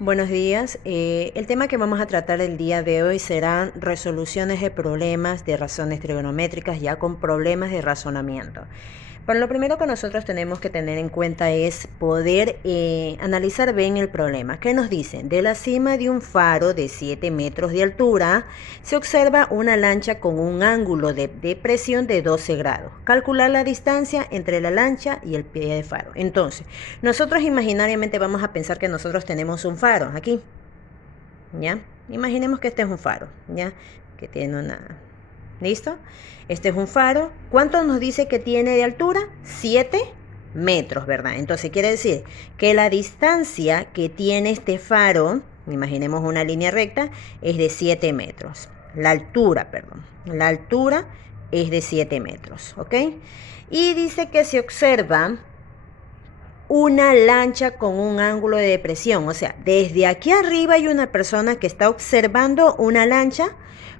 Buenos días. El tema que vamos a tratar el día de hoy serán resoluciones de problemas de razones trigonométricas ya con problemas de razonamiento. Bueno, lo primero que nosotros tenemos que tener en cuenta es poder analizar bien el problema. ¿Qué nos dicen? De la cima de un faro de 7 metros de altura se observa una lancha con un ángulo de presión de 12 grados. Calcular la distancia entre la lancha y el pie de faro. Entonces, nosotros imaginariamente vamos a pensar que nosotros tenemos un faro aquí, ¿ya? Imaginemos que este es un faro, ¿ya? Que tiene una... ¿Listo? Este es un faro. ¿Cuánto nos dice que tiene de altura? 7 metros, ¿verdad? Entonces quiere decir que la distancia que tiene este faro, imaginemos una línea recta, es de 7 metros. La altura es de 7 metros, ¿ok? Y dice que se observa una lancha con un ángulo de depresión. O sea, desde aquí arriba hay una persona que está observando una lancha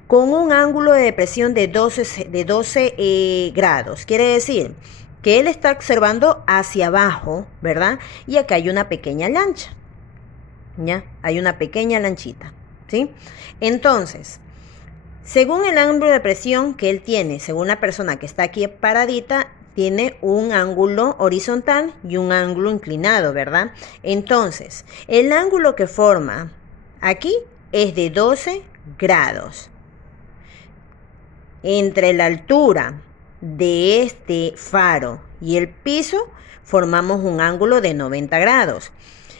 con un ángulo de depresión de 12 grados. Quiere decir que él está observando hacia abajo, ¿verdad? Y acá hay una pequeña lancha, ¿ya? Hay una pequeña lanchita, ¿sí? Entonces, según el ángulo de presión que él tiene, según la persona que está aquí paradita, tiene un ángulo horizontal y un ángulo inclinado, ¿verdad? Entonces, el ángulo que forma aquí es de 12 grados. Entre la altura de este faro y el piso formamos un ángulo de 90 grados.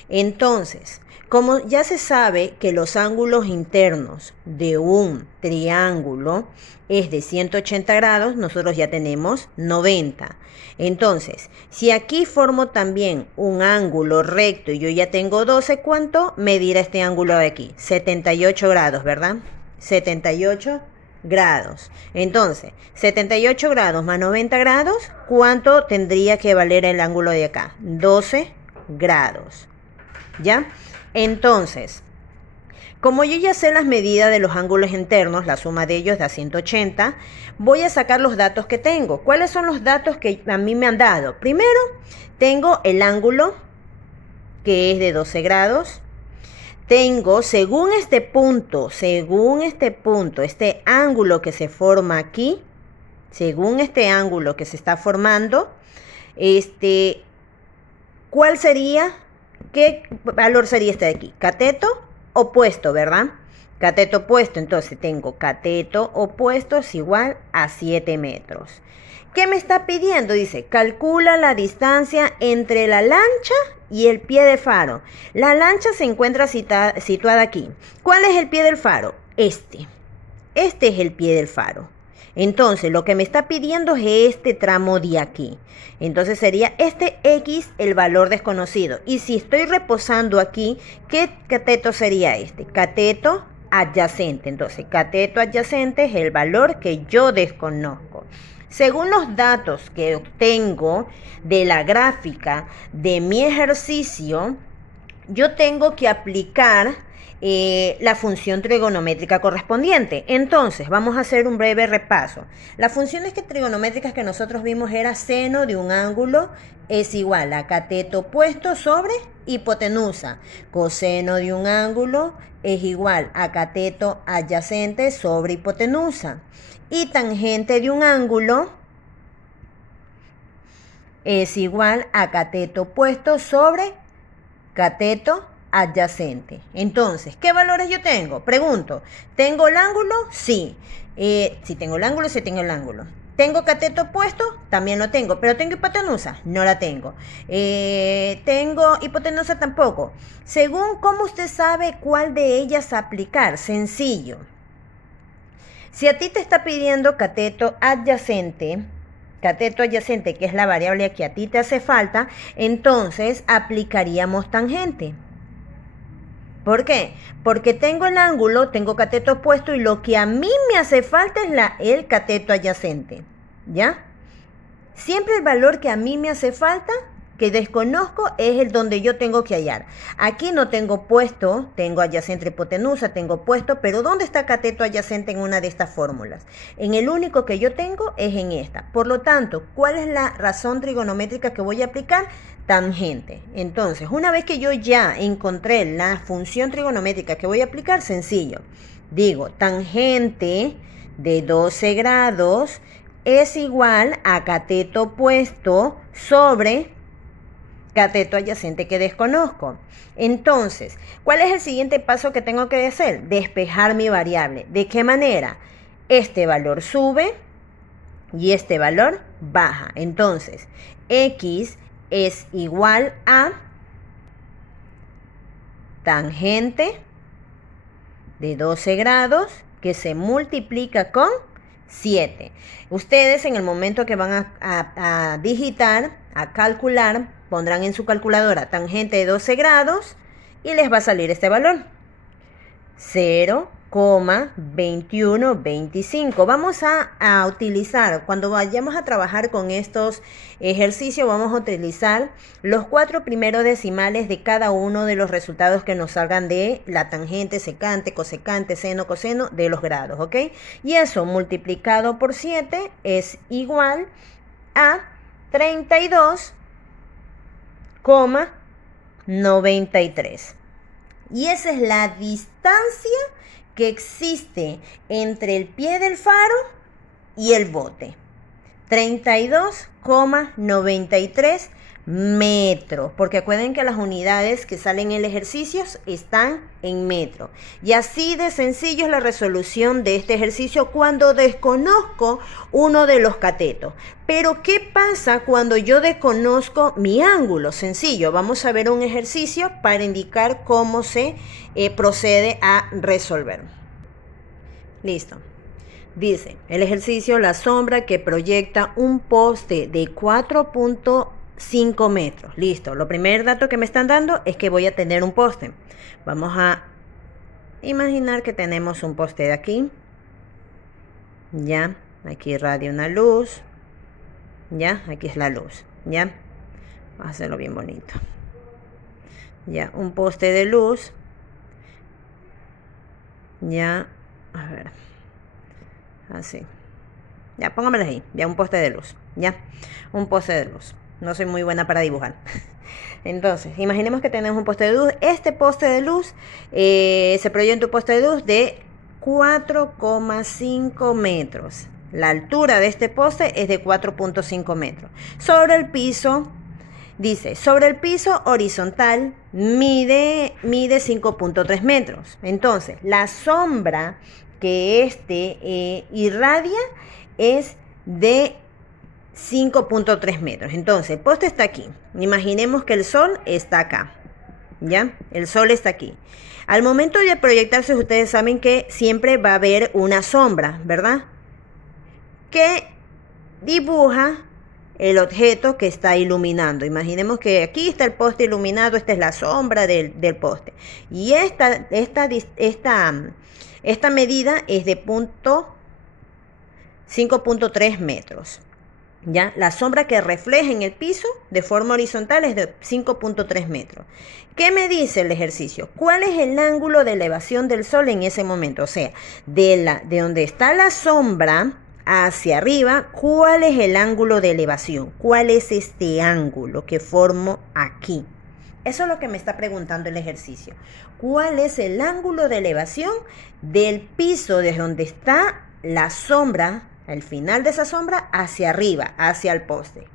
Entonces, como ya se sabe que los ángulos internos de un triángulo es de 180 grados, nosotros ya tenemos 90. Entonces, si aquí formo también un ángulo recto y yo ya tengo 12, ¿cuánto medirá este ángulo de aquí? 78 grados, ¿verdad? 78 grados. Entonces, 78 grados más 90 grados, ¿cuánto tendría que valer el ángulo de acá? 12 grados. ¿Ya? Entonces, como yo ya sé las medidas de los ángulos internos, la suma de ellos da 180, voy a sacar los datos que tengo. ¿Cuáles son los datos que a mí me han dado? Primero, tengo el ángulo, que es de 12 grados. Tengo, según este punto, este ángulo que se forma aquí, según este ángulo que se está formando, ¿cuál sería? ¿Qué valor sería este de aquí? Cateto opuesto, ¿verdad? Cateto opuesto, entonces tengo cateto opuesto es igual a 7 metros. ¿Qué me está pidiendo? Dice, calcula la distancia entre la lancha y el pie de faro. La lancha se encuentra situada aquí. ¿Cuál es el pie del faro? Este es el pie del faro. Entonces, lo que me está pidiendo es este tramo de aquí. Entonces, sería este X el valor desconocido. Y si estoy reposando aquí, ¿qué cateto sería este? Cateto adyacente. Entonces, cateto adyacente es el valor que yo desconozco. Según los datos que obtengo de la gráfica de mi ejercicio, yo tengo que aplicar la función trigonométrica correspondiente. Entonces, vamos a hacer un breve repaso. Las funciones trigonométricas que nosotros vimos era seno de un ángulo es igual a cateto opuesto sobre hipotenusa. Coseno de un ángulo es igual a cateto adyacente sobre hipotenusa. Y tangente de un ángulo es igual a cateto opuesto sobre cateto adyacente. Entonces, ¿qué valores yo tengo? Pregunto, ¿tengo el ángulo? Sí. Si tengo el ángulo, sí tengo el ángulo. ¿Tengo cateto opuesto? También lo tengo. ¿Pero tengo hipotenusa? No la tengo. ¿Tengo hipotenusa? Tampoco. Según cómo usted sabe cuál de ellas aplicar. Sencillo. Si a ti te está pidiendo cateto adyacente, que es la variable que a ti te hace falta, entonces aplicaríamos tangente. ¿Por qué? Porque tengo el ángulo, tengo cateto opuesto y lo que a mí me hace falta es el cateto adyacente. ¿Ya? Siempre el valor que a mí me hace falta, que desconozco, es el donde yo tengo que hallar. Aquí no tengo puesto, tengo adyacente hipotenusa, tengo puesto, pero ¿dónde está cateto adyacente en una de estas fórmulas? En el único que yo tengo es en esta. Por lo tanto, ¿cuál es la razón trigonométrica que voy a aplicar? tangente. Entonces, una vez que yo ya encontré la función trigonométrica que voy a aplicar, sencillo. Digo, tangente de 12 grados es igual a cateto opuesto sobre cateto adyacente que desconozco. Entonces, ¿cuál es el siguiente paso que tengo que hacer? Despejar mi variable. ¿De qué manera? Este valor sube y este valor baja. Entonces, x es igual a tangente de 12 grados que se multiplica con 7. Ustedes en el momento que van a digitar, a calcular, pondrán en su calculadora tangente de 12 grados y les va a salir este valor. 0,2125. Vamos a utilizar, cuando vayamos a trabajar con estos ejercicios, vamos a utilizar los 4 primeros decimales de cada uno de los resultados que nos salgan de la tangente, secante, cosecante, seno, coseno de los grados, ¿ok? Y eso multiplicado por 7 es igual a 32,93. Y esa es la distancia que existe entre el pie del faro y el bote. 32,93 metros. Porque acuerden que las unidades que salen en el ejercicio están en metros. Y así de sencillo es la resolución de este ejercicio cuando desconozco uno de los catetos. Pero ¿qué pasa cuando yo desconozco mi ángulo? Sencillo, vamos a ver un ejercicio para indicar cómo se procede a resolver. Listo. Dice, el ejercicio, la sombra que proyecta un poste de 4.5 metros. Listo, lo primer dato que me están dando es que voy a tener un poste. Vamos a imaginar que tenemos un poste de aquí. Ya, aquí irradia una luz. Ya, aquí es la luz. Ya, vamos a hacerlo bien bonito. Ya, un poste de luz. Ya, a ver. Así. Ya, póngamelo ahí. Ya, un poste de luz. Ya, un poste de luz. No soy muy buena para dibujar. Entonces, imaginemos que tenemos un poste de luz. Este poste de luz se proyecta un poste de luz de 4,5 metros. La altura de este poste es de 4.5 metros. Sobre el piso, dice, sobre el piso horizontal mide 5.3 metros. Entonces, la sombra que irradia es de 5.3 metros. Entonces, el poste está aquí. Imaginemos que el sol está acá. ¿Ya? El sol está aquí. Al momento de proyectarse, ustedes saben que siempre va a haber una sombra, ¿verdad? Que dibuja el objeto que está iluminando. Imaginemos que aquí está el poste iluminado, esta es la sombra del poste. Y esta medida es de 5.3 metros. ¿Ya? La sombra que refleja en el piso de forma horizontal es de 5.3 metros. ¿Qué me dice el ejercicio? ¿Cuál es el ángulo de elevación del sol en ese momento? O sea, de donde está la sombra hacia arriba, ¿cuál es el ángulo de elevación? ¿Cuál es este ángulo que formo aquí? Eso es lo que me está preguntando el ejercicio. ¿Cuál es el ángulo de elevación del piso desde donde está la sombra, el final de esa sombra, hacia arriba, hacia el poste?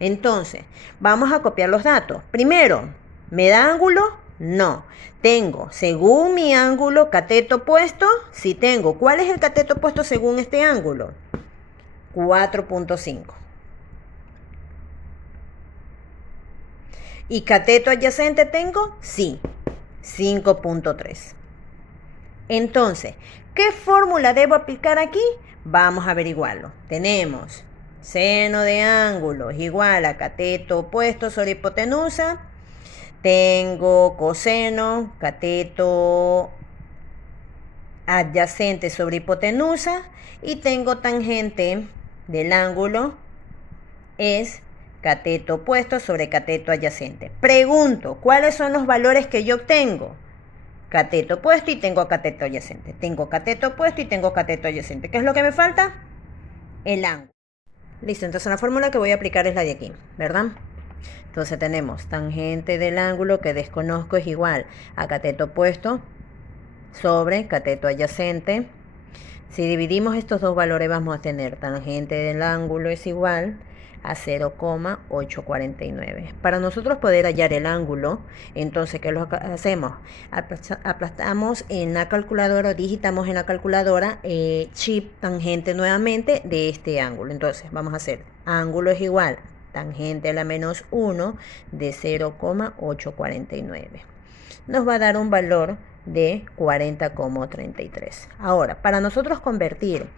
Entonces, vamos a copiar los datos. Primero, ¿me da ángulo? No. Tengo, según mi ángulo, cateto opuesto. Sí tengo. ¿Cuál es el cateto opuesto según este ángulo? 4.5. ¿Y cateto adyacente tengo? Sí, 5.3. Entonces, ¿qué fórmula debo aplicar aquí? Vamos a averiguarlo. Tenemos seno de ángulo es igual a cateto opuesto sobre hipotenusa. Tengo coseno, cateto adyacente sobre hipotenusa. Y tengo tangente del ángulo es cateto opuesto sobre cateto adyacente. Pregunto, ¿cuáles son los valores que yo obtengo? Cateto opuesto y tengo cateto adyacente. Tengo cateto opuesto y tengo cateto adyacente. ¿Qué es lo que me falta? El ángulo. Listo, entonces la fórmula que voy a aplicar es la de aquí, ¿verdad? Entonces tenemos tangente del ángulo que desconozco es igual a cateto opuesto sobre cateto adyacente. Si dividimos estos dos valores vamos a tener tangente del ángulo es igual a 0,849. Para nosotros poder hallar el ángulo, entonces, ¿qué lo hacemos? Aplastamos en la calculadora o digitamos en la calculadora chip tangente nuevamente de este ángulo. Entonces, vamos a hacer ángulo es igual tangente a la menos 1 de 0,849. Nos va a dar un valor de 40,33. Ahora, para nosotros convertir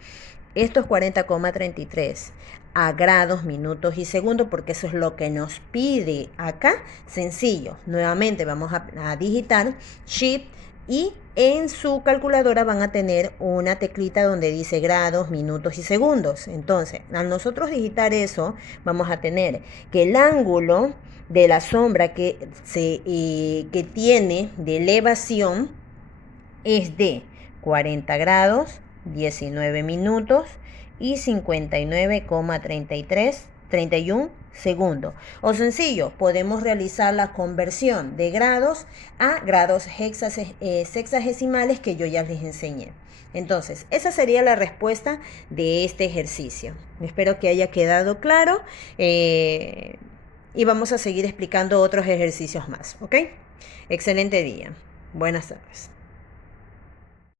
estos 40,33 a grados, minutos y segundos, porque eso es lo que nos pide acá, sencillo. Nuevamente vamos a digitar Shift y en su calculadora van a tener una teclita donde dice grados, minutos y segundos. Entonces, al nosotros digitar eso, vamos a tener que el ángulo de la sombra que tiene de elevación es de 40 grados, 19 minutos y 59,31 segundos. O sencillo, podemos realizar la conversión de grados a grados sexagesimales que yo ya les enseñé. Entonces, esa sería la respuesta de este ejercicio. Espero que haya quedado claro y vamos a seguir explicando otros ejercicios más, ¿ok? Excelente día. Buenas tardes.